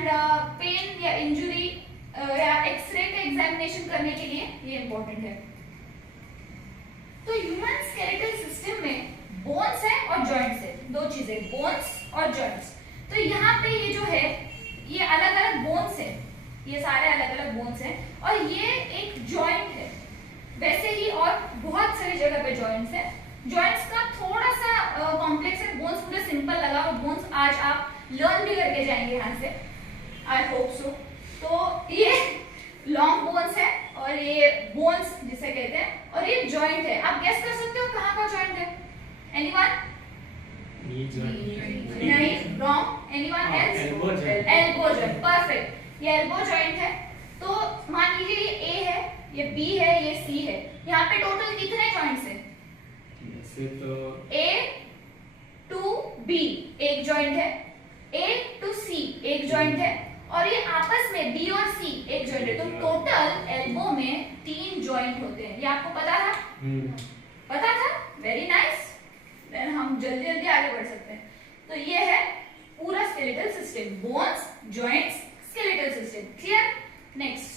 And pen या injury या x ray का एग्जामिनेशन करने के लिए ये इंपॉर्टेंट है। तो ह्यूमन स्केलेटल सिस्टम में बोन्स है और जॉइंट्स है, दो चीजें, बोन्स और जॉइंट्स। तो यहाँ पे ये जो है ये अलग अलग बोन्स है, ये सारे अलग अलग बोन्स हैं और ये एक जॉइंट है। वैसे ही और बहुत सारी जगह पे जॉइंट्स है। जॉइंट्स का थोड़ा सा कॉम्प्लेक्स है, बोन्स मुझे सिंपल लगा और बोन्स आज आप लर्न भी करके जाएंगे यहाँ से, आई होप सो। तो ये लॉन्ग बोन्स है और ये बोन्स जिसे कहते हैं और ये जॉइंट है। आप गेस कर सकते हो कहाँ का जॉइंट है? एनीवन? नहीं, wrong. Anyone else? Elbow joint, perfect. ये एल्बो जॉइंट है। तो मान लीजिए ये ए है, ये बी है, ये सी है। यहाँ पे टोटल कितने जॉइंट्स हैं? ए टू बी एक जॉइंट है, ए टू सी एक जॉइंट है और ये आपस में बी और सी एक जॉइंट है। तो टोटल एल्बो में 3 जॉइंट होते हैं। ये आपको पता था? पता था? Very nice. देन हम जल्दी जल्दी आगे बढ़ सकते हैं। तो ये है पूरा skeletal system, bones, joints, skeletal system. Clear? Next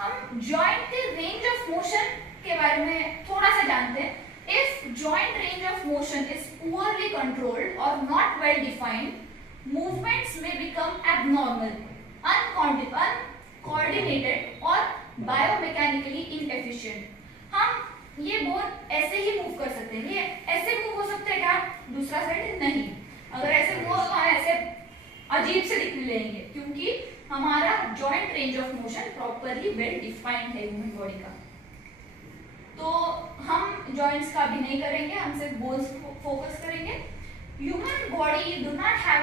हम जॉइंट के रेंज ऑफ मोशन के बारे में थोड़ा सा जानते हैं। If joint range of motion is poorly controlled or not well defined, movements may become abnormal, uncoordinated or biomechanically inefficient. हम ये बोन ऐसे ही मूव कर सकते हैं, ये ऐसे मूव हो सकते हैं क्या? दूसरा साइड नहीं। अगर ऐसे मूव हो तो हम ऐसे अजीब से दिखने लगेंगे क्योंकि हमारा joint range of motion properly well defined है ह्यूमन बॉडी का। तो हम जॉइंट्स का भी नहीं करेंगे, हम सिर्फ बोन्स को फोकस करेंगे। Human body do not have,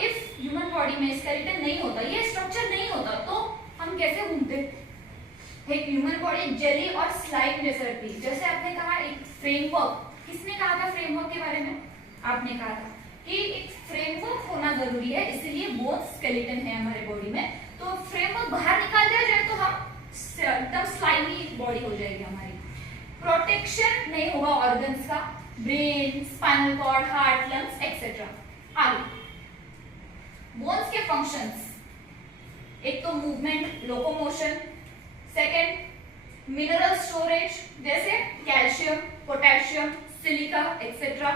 if human body में स्केलेटन नहीं होता, ये स्ट्रक्चर नहीं होता, तो हम कैसे घूमते? एक ह्यूमन बॉडी जेली और स्लाइम जैसे रहती है। जैसे आपने कहा एक फ्रेमवर्क, किसने कहा था फ्रेमवर्क के बारे में? आपने कहा था कि एक फ्रेमवर्क होना जरूरी है, इसीलिए बोन्स स्केलेटन है हमारे बॉडी में। तो फ्रेमवर्क बाहर निकाल दिया जाए तो हम एकदम स्लाइमी बॉडी हो जाएगी हमारी। प्रोटेक्शन नहीं होगा ऑर्गन्स का, brain, spinal cord, heart, lungs etcetera. आगे बोन्स के फंक्शंस, एक तो movement, locomotion, second mineral storage जैसे कैल्शियम, पोटेशियम, सिलिका एक्सेट्रा।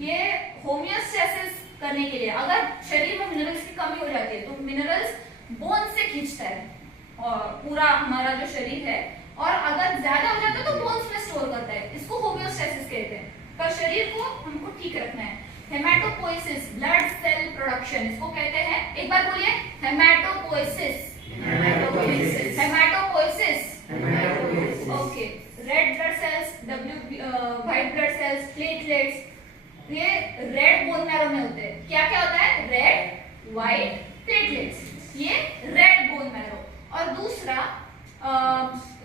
ये होमियोस्टेसिस करने के लिए, अगर शरीर में मिनरल्स की कमी हो जाती है तो मिनरल्स बोन से खींचता है और पूरा हमारा जो शरीर है, और अगर ज्यादा हो जाता है तो बोन्स में स्टोर करता है। इसको होमियोस्टेसिस कहते हैं। पर शरीर को हमको ठीक रखना है। हेमाटोपोइसिस, ब्लड सेल प्रोडक्शन, इसको कहते हैं, एक बार बोलिए, haematopoiesis. Haematopoiesis, haematopoiesis. Okay, red blood cells, white blood cells, platelets, ये रेड बोन मैरो में होते हैं। क्या क्या होता है? रेड, व्हाइट, प्लेटलेट्स, ये रेड बोन मैरो। और दूसरा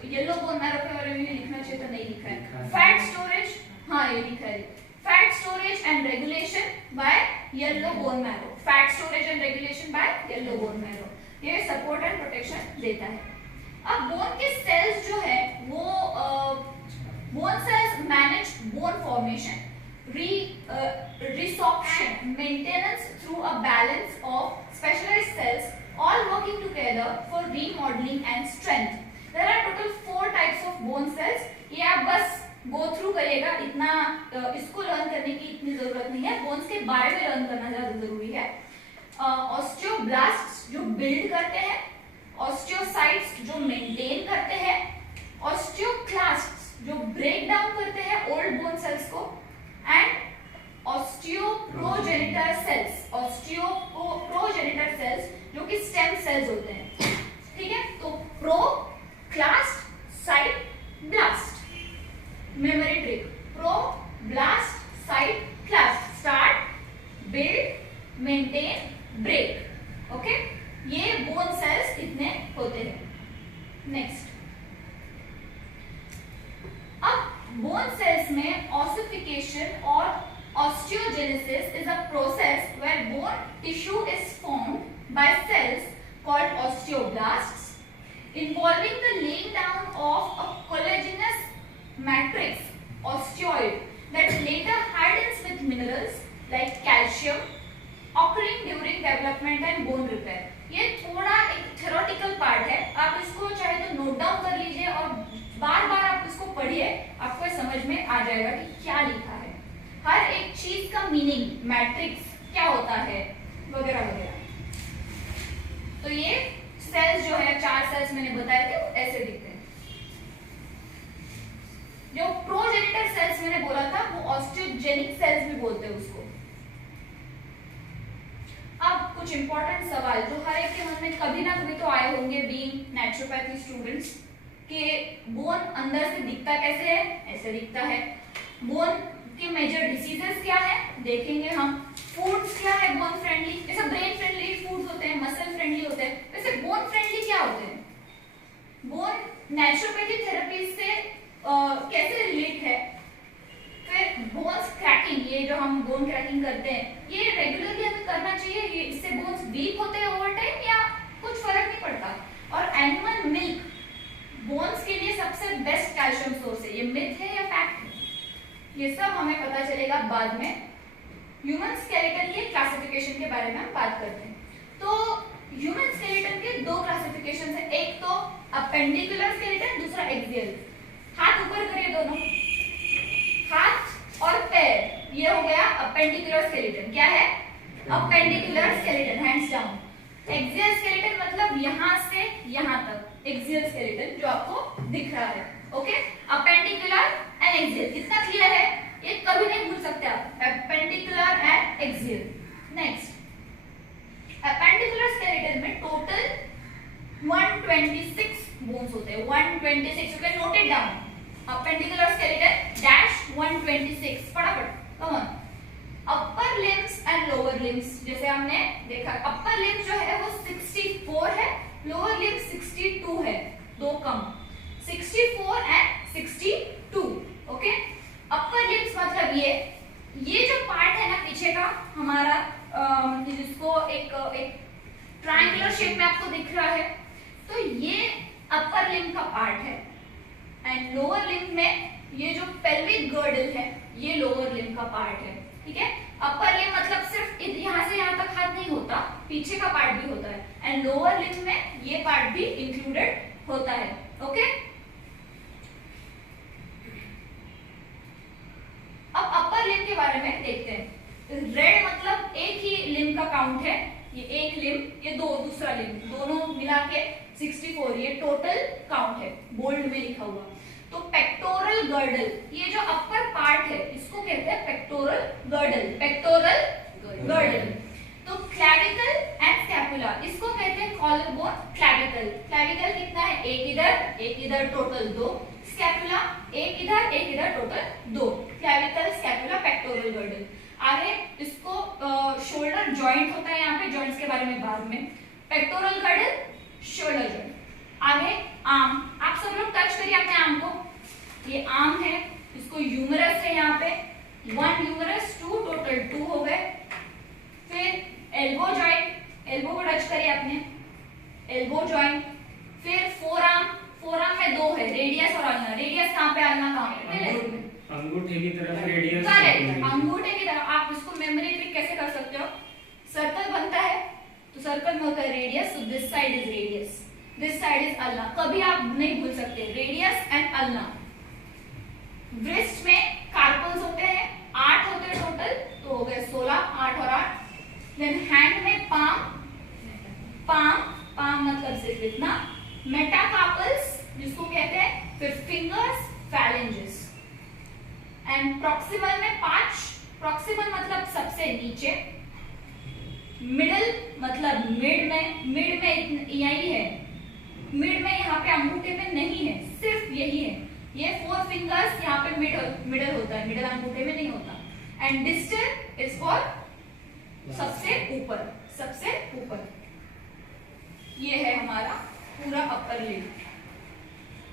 येलो बोन मैरो के बारे में लिखना चाहिए तो नहीं लिखा है। फैट स्टोरेज, हाँ ये लिखा है, fat storage and regulation bye yellow bone marrow. Fat storage and regulation bye yellow bone marrow, ये सपोर्ट एंड प्रोटेक्शन देता है। अब बोन के सेल्स जो है वो bone cells manage bone formation, resorption, maintenance through a balance of specialized cells, all working together for remodeling and strength. There are total 4 types of bone cells. ये आप बस go through करिएगा, इतना इसको लर्न करने की इतनी जरूरत नहीं है। बोन्स के बारे में लर्न करना ज्यादा जरूरी है। ऑस्टियोब्लास्ट्स जो बिल्ड करते हैं, ऑस्टियोसाइट्स जो मेंटेन करते हैं, ऑस्टियोक्लास्ट्स जो ब्रेक डाउन करते हैं ओल्ड बोन सेल्स को, and osteoprogenitor cells, osteoprogenitor cells जो कि स्टेम सेल्स होते हैं। ठीक है, तो pro, clast, cyte, blast. Memory trick, pro, blast, cyte, clast, start, build, maintain, break. Okay, ये बोन सेल्स इतने होते हैं। नेक्स्ट, अब बोन सेल्स में ossification or osteogenesis is a process where bone tissue is formed by cells called osteoblasts, involving the laying down of a collagenous matrix, osteoid, that later hardens with minerals like calcium, occurring during development development and bone repair. ये थोड़ा एक theoretical part है, आप इसको चाहे तो note down कर लीजिए और बार बार आप इसको पढ़िए, आपको समझ में आ जाएगा कि क्या लिखा है, हर एक चीज का मीनिंग, मैट्रिक्स क्या होता है वगैरह वगैरह। तो ये सेल्स जो है 4 सेल्स मैंने बताए थे वो ऐसे दिखते हैं। जो प्रोजेनिटर सेल्स मैंने बोला था वो ऑस्टियोजेनिक सेल्स भी बोलते हैं उसको। अब कुछ इंपॉर्टेंट सवाल जो हर एक के मन में कभी ना कभी तो आए होंगे बीइंग नेचुरोपैथी स्टूडेंट्स, कि बोन अंदर से दिखता कैसे है, ऐसे दिखता है। बोन के मेजर डिसीजेस क्या है देखेंगे हम। फूड्स क्या है बोन फ्रेंडली, जैसे ब्रेन फ्रेंडली फूड्स होते हैं, मसल फ्रेंडली होते हैं, वैसे बोन फ्रेंडली क्या होते हैं। बोन नेचुरोपैथी थेरेपी से कैसे रिलेट है। फिर बोन्स क्रैकिंग, ये जो हम बोन क्रैकिंग करते हैं ये रेगुलरली हमें करना चाहिए, ये इससे बोन्स वीक होते हैं ओवर टाइम या कुछ फर्क नहीं पड़ता। और एनिमल मिल्क बोन्स के लिए सबसे बेस्ट कैल्शियम सोर्स है, ये मिथ है या फैक्ट है, ये सब हमें पता चलेगा बाद में। ह्यूमन स्केलेटन के क्लासिफिकेशन के बारे में हम बात करते हैं। तो ह्यूमन स्केलेटन के 2 क्लासिफिकेशन है, एक तो अपेंडिकुलर स्केलेटन, दूसरा एक्सियल। हाथ ऊपर करिए दोनों, हाथ और पैर, ये हो गया अपेंडिकुलर स्केलेटन। क्या है appendicular skeleton, hands down. Axial skeleton मतलब यहां से यहां तक, एक्सियल स्केलेटन जो आपको दिख रहा है। ओके, अपेंडिकुलर एंड एक्सियल, इतना क्लियर है, ये कभी नहीं भूल सकते आप, appendicular and axial. Next, appendicular skeleton में टोटल 126 बोन्स होते हैं, 126, you can note it down. Appendicular skeleton dash 126, फटाफट come on. Upper limbs and lower limbs, जैसे हमने देखा अपर लिम्स जो है वो 64 है, लोअर लिम्स 62 है, 2 कम, 64 एंड 62। ओके, अपर लिम्स मतलब ये जो पार्ट है ना पीछे का हमारा, जिसको एक ट्रायंगुलर शेप में आपको दिख रहा है, तो ये अपर लिम्ब का पार्ट है। एंड लोअर लिम्ब में ये जो पेल्विक गर्डल है ये लोअर लिम्ब का पार्ट है। ठीक है, अपर लिम्ब मतलब सिर्फ यहां से यहां तक हाथ नहीं होता, पीछे का पार्ट भी होता है, एंड लोअर लिम्ब में ये पार्ट भी इंक्लूडेड होता है। ओके, अब अपर लिम्ब के बारे में देखते हैं। रेड मतलब एक ही लिम्ब का काउंट है, ये एक लिम्ब, ये दूसरा लिम्ब, दोनों मिला के 64, ये टोटल काउंट है, बोल्ड में लिखा हुआ। तो पेक्टोरल गर्डल, ये जो अपर पार्ट है इसको कहते हैं पेक्टोरल गर्डल, पेक्टोरल गर्डल। तो क्लैविकल एंड स्कैपुला, इसको कहते हैं कॉलर बोन क्लैविकल। क्लैविकल कितना है, एक इधर टोटल 2, स्कैपुला एक इधर total 2, clavicle scapula pectoral girdle. आगे इसको शोल्डर जॉइंट होता है, यहाँ पे जॉइंट्स के बारे में बाद में। Pectoral girdle, shoulder joint. आगे आर्म, आप सब लोग टच करिए अपने आर्म को, ये आर्म है, इसको ह्यूमरस है, यहाँ पे 1 ह्यूमरस, 2 टोटल 2 हो गए। फिर एल्बो जॉइंट, एल्बो को टच करिए अपने, एल्बो जॉइंट। फिर फोरआर्म में 2 है, रेडियस और अल्ना। रेडियस कहाँ पे, अल्ना कहाँ पे, अंगूठे की तरफ रेडियस, करेक्ट, अंगूठे की तरफ। आप इसको मेमोरी ट्रिक कैसे कर सकते हो, सर्कल बनता है तो सर्कल में होता है रेडियस, तो this side is radius, this side is ulna, कभी आप नहीं भूल सकते, रेडियस एंड अल्ना। व्रिस्ट में कार्पल्स होते हैं, 8 होते हैं टोटल, तो हो गए 16, 8 और 8। देन हैंड में पाम मतलब सिर्फ इतना, मेटाकार्पल्स जिसको कहते हैं, फिर फिंगर्स, फैलेंजेस। एंड प्रॉक्सिमल में 5, प्रॉक्सिमल मतलब सबसे नीचे, मिडल मतलब मिड में यही है, मिड में यहाँ पे अंगूठे में नहीं है, सिर्फ यही है, ये 4 फिंगर्स यहाँ पे मिडल होता है, मिडल अंगूठे में नहीं होता। एंड डिस्टल इज फॉर सबसे ऊपर। ये है हमारा पूरा अपर लिम्ब।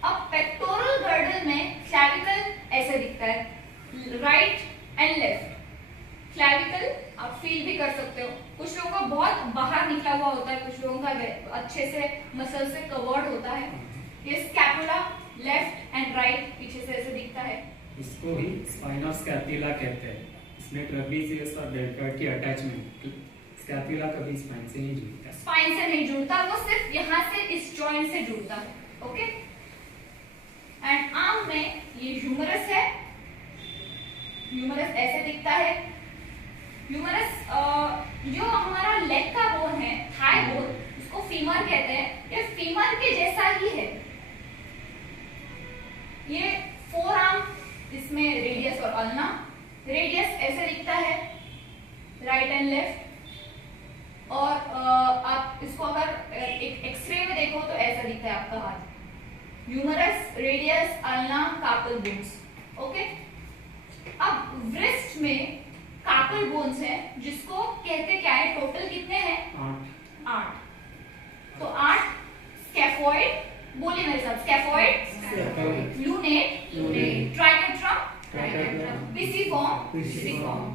अब पेक्टोरल गर्डल में क्लैविकल ऐसे दिखता है, राइट एंड लेफ्ट। क्लैविकल आप फील भी कर सकते हो, कुछ लोगों का बहुत बाहर निकला हुआ होता है, कुछ लोगों का अच्छे से मसल से कवर्ड होता है। ये स्कैपुला लेफ्ट एंड राइट पीछे से ऐसे दिखता है, इसको ही स्पाइनल स्कैपुला कहते हैं। इसमें ट्रेपेजियस और डेल्टॉइड की अटैचमेंट स्कैपुला कभी स्पाइन से नहीं जुड़ता। स्पाइन से नहीं जुड़ता, वो सिर्फ यहाँ से इस जॉइंट से जुड़ता है। ओके, एंड आर्म में ये ह्यूमरस है। ह्यूमरस ऐसे दिखता है। ह्यूमरस जो हमारा लेग का बोन है, थाई बोन, उसको फीमर कहते हैं। ये फीमर के जैसा ही है। ये फोर आर्म, इसमें रेडियस और अल्ना। रेडियस ऐसे दिखता है, राइट एंड लेफ्ट। और आप इसको अगर एक एक्सरे में देखो तो ऐसा दिखता है आपका हाथ। Humerus, radius, ulna, carpal bones. Okay, अब व्रिस्ट में कार्पल बोन्स है, जिसको कहते क्या है, टोटल कितने हैं? 8। तो 8 स्कैफोइड, बोलिए मेरे साथ, scaphoid, lunate, triquetrum, pisiform,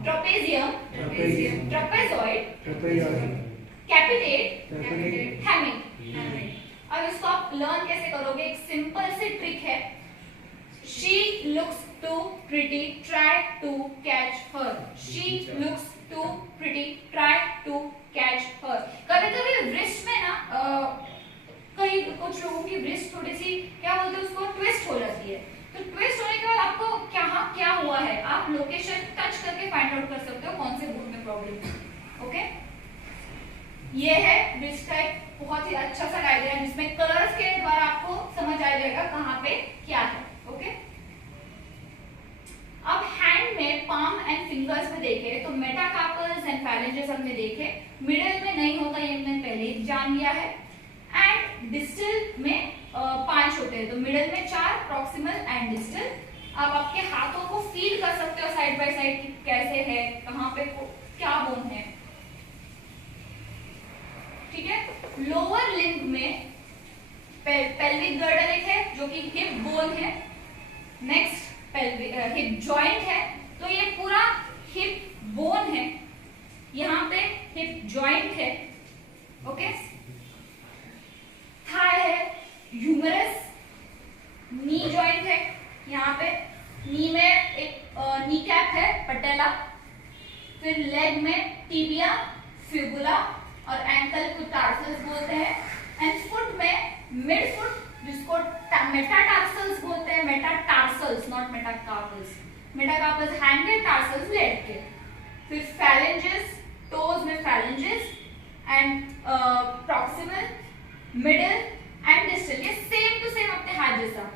trapezium, trapezoid, capitate, hamate. अब इसको आप लर्न कैसे करोगे? एक सिंपल सी ट्रिक है। She looks too pretty, try to catch her. She looks too pretty, try to catch her. कभी-कभी wrist में ना कई कुछ लोगों की wrist थोड़ी सी क्या बोलते हैं उसको, ट्विस्ट हो जाती है। तो ट्विस्ट होने के बाद आपको क्या हुआ है, आप लोकेशन टच करके फाइंड आउट कर सकते हो कौन से बोन में प्रॉब्लम है। ओके, ये है wrist का एक बहुत ही अच्छा सा डायग्राम, जिसमें कलर्स के द्वारा आपको समझ आ जाएगा कहाँ पे क्या है। ओके, अब हैंड में पाम एंड फिंगर्स में देखे तो मेटाकार्पल्स एंड फैलेंजेस हमने देखे। मिडिल में नहीं होता, ये हमने पहले ही जान लिया है। एंड डिस्टल में 5 होते हैं, तो मिडिल में 4, प्रॉक्सिमल एंड डिस्टल। आप आपके हाथों को फील कर सकते हो साइड बाय साइड कि कैसे है, कहाँ पे क्या बोन है। ठीक है, लोअर लिम्ब में पेल्विक गर्डल एक है जो कि हिप बोन है। नेक्स्ट हिप जॉइंट है, तो ये पूरा हिप बोन है, यहाँ पे हिप जॉइंट है। ओके, थाई है, ह्यूमरस, नी जॉइंट है, यहाँ पे नी में एक नी कैप है, पटेला। फिर लेग में टिबिया, फिबुला और एंकल को टार्सल्स बोलते हैं। एंड फुट में मिड फुट, जिसको मेटाटार्सल्स बोलते हैं। Metatarsals, not metacarpals. Metacarpals hand के, टार्सल्स लेग के। फिर फैलेंजेस, टोज में phalanges and proximal, middle and distal. ये सेम टू सेम अपने हाथ जैसा।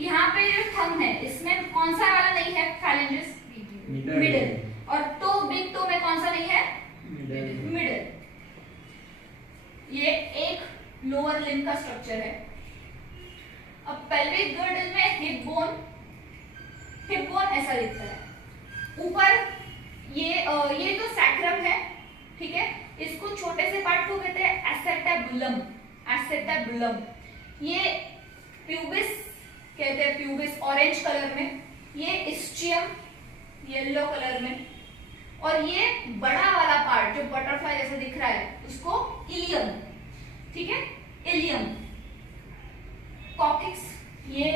यहाँ पे जो थंब है, इसमें कौन सा वाला नहीं है? Phalanges, middle. और टो, बिग टो में कौन सा नहीं है? मिडिल। ये एक लोअर लिम्ब का स्ट्रक्चर है। अब पेल्विक गर्डल में हिप बोन ऐसा दिखता है। ऊपर ये तो सैक्रम है, ठीक है। इसको छोटे से पार्ट को कहते हैं एसेटेबुलम। एसेटेबुलम, ये प्यूबिस कहते हैं, प्यूबिस ऑरेंज कलर में। ये इस्चियम येलो कलर में। और ये बड़ा वाला पार्ट जो बटरफ्लाई जैसा दिख रहा है, उसको इलियम, ठीक है, इलियम। कॉक्सिक्स, ये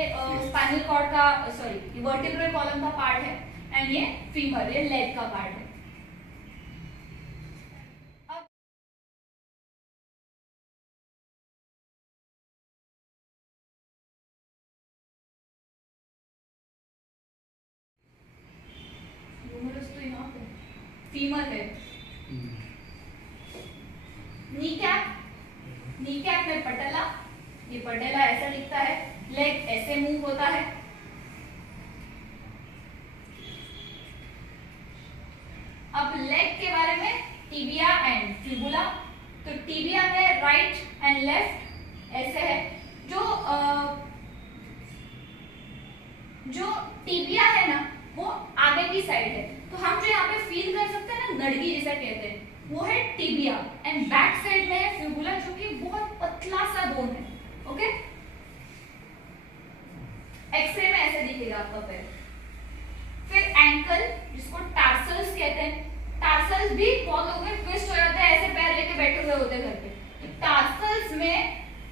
स्पाइनल कॉर्ड का, सॉरी, वर्टिब्रल कॉलम का पार्ट है। एंड ये फीमर, ये लेग का पार्ट है। ह्यूमरस तो यहाँ पे, फीमर है। नीकैप में पटेला, ये पटेला ऐसा दिखता है। लेग ऐसे मूव होता है। अब लेग के बारे में, टिबिया एंड फिबुला। तो टिबिया में राइट एंड लेफ्ट ऐसे है। जो टिबिया है ना, वो आगे की साइड है। तो हम जो यहाँ पे फील कर सकते हैं ना, गड़गी जिसे कहते हैं, वो है टिबिया। एंड बैक साइड में है फिबुला, जो कि बहुत पतला सा बोन है। ओके, एक्सरे में ऐसे दिखेगा आपका पैर। फिर एंकल, जिसको टार्सल्स कहते हैं। टार्सल्स भी बहुत लोगों में ट्विस्ट हो जाते हैं, ऐसे पैर लेके बैठे हुए होते हैं घर पे। तो टार्सल्स में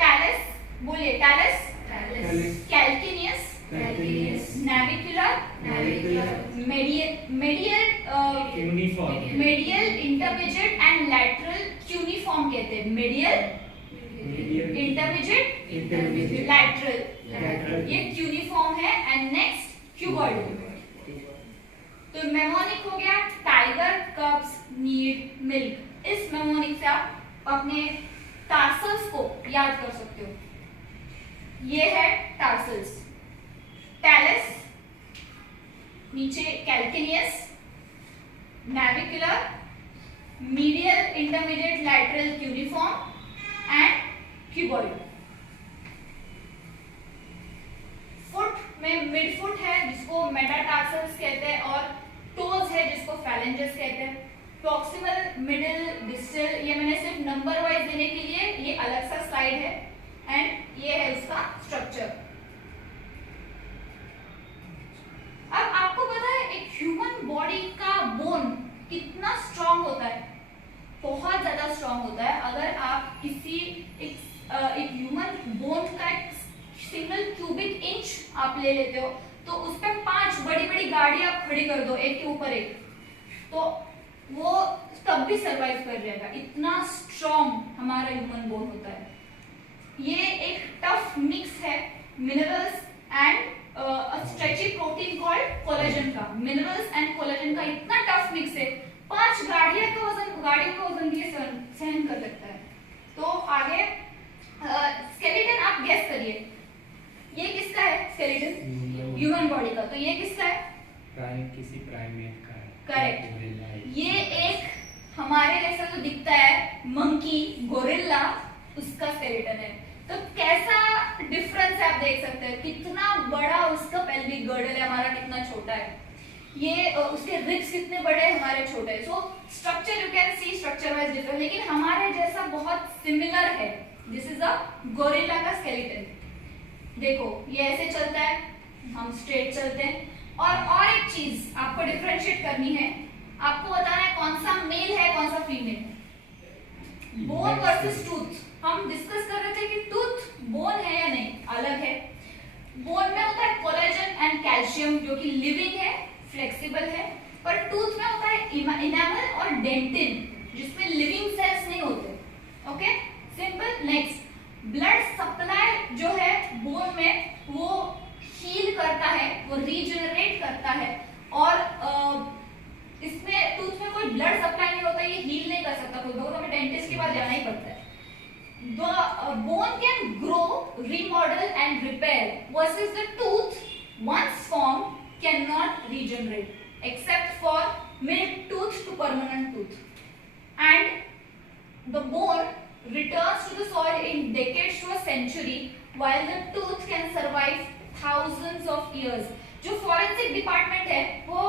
टैलस, बोलिए talus, कैल्किनियस, Calcaneus. navicular, Navicular. medial, Cuneiform. medial, intermediate and lateral cuneiform कहते हैं. Medial, Medial. intermediate, Intermediate. lateral. Lateral. ये cuneiform है. And next cuboidal. तो मेमोनिक हो गया. Tiger कब्स need milk. इस मेमोनिक से आप अपने टार्सल्स को याद कर सकते हो. ये है टार्सल्स. टैलस, नीचे calcaneus, navicular, medial, intermediate, lateral, cuneiform and cuboid. Foot में मिड फुट है जिसको मेटाटार्सल्स कहते हैं और टोज है जिसको फैलेंजेस कहते हैं. प्रॉक्सिमल, मिडिल, डिस्टल, ये मैंने सिर्फ नंबर वाइज देने के लिए ये अलग सा स्लाइड है. एंड ये है उसका स्ट्रक्चर. अब आपको पता है एक ह्यूमन बॉडी का बोन कितना स्ट्रांग होता है. बहुत ज्यादा स्ट्रांग होता है. अगर आप किसी एक ह्यूमन बोन का एक सिंगल क्यूबिक इंच आप ले लेते हो तो उस पे 5 बड़ी बड़ी गाड़ियां आप खड़ी कर दो एक के ऊपर एक, तो वो तब भी सरवाइव कर जाएगा. इतना स्ट्रांग हमारा ह्यूमन बोन होता है. ये एक टफ मिक्स है minerals and stretchy protein called collagen का. मिनरल्स एंड कोलेजन का इतना टफ मिक्स है 5 गाड़ियों का वजन भी सहन कर सकता है. तो आगे स्केलेटन आप गेस करिए ये किसका है. स्केलेटन ह्यूमन बॉडी का. तो ये किसका है. किसी प्राइमेट का है. करेक्ट. ये एक हमारे जैसा जो दिखता है मंकी, गोरिल्ला, उसका स्केलेटन है. तो कैसा डिफरेंस है आप देख सकते हैं. कितना बड़ा उसका पेल्विक गर्डल है, हमारा कितना छोटा है. ये उसके रिब्स कितने बड़े हैं, हमारे छोटे हैं. So structure you can see structure wise different, लेकिन हमारे जैसा बहुत सिमिलर है. दिस इज अ गोरिल्ला का स्केलेटन. देखो ये ऐसे चलता है, हम स्ट्रेट चलते हैं. और एक चीज आपको डिफरेंशिएट करनी है. आपको बताना है कौन सा मेल है कौन सा फीमेल. Bone versus tooth. हम डिस्कस कर रहे थे कि टूथ बोन है या नहीं, अलग है. बोन में होता है कोलेजन एंड कैल्शियम जो कि लिविंग है, फ्लेक्सिबल है. पर टूथ में होता है इनामल और डेंटिन जिसमें लिविंग सेल्स नहीं होते. Okay, simple. Next, blood supply जो है बोन में वो हील करता है, वो रीजनरेट करता है. और इसमें टूथ में कोई ब्लड सप्लाई नहीं होता, ये हील नहीं कर सकता. कोई बहुत हमें डेंटिस्ट के पास जाना ही पड़ता है. The bone can grow, remodel and repair versus the tooth once formed cannot regenerate except for milk tooth to permanent tooth. And the bone returns to the soil in decades to a century while the tooth can survive thousands of years. जो forensic department है वो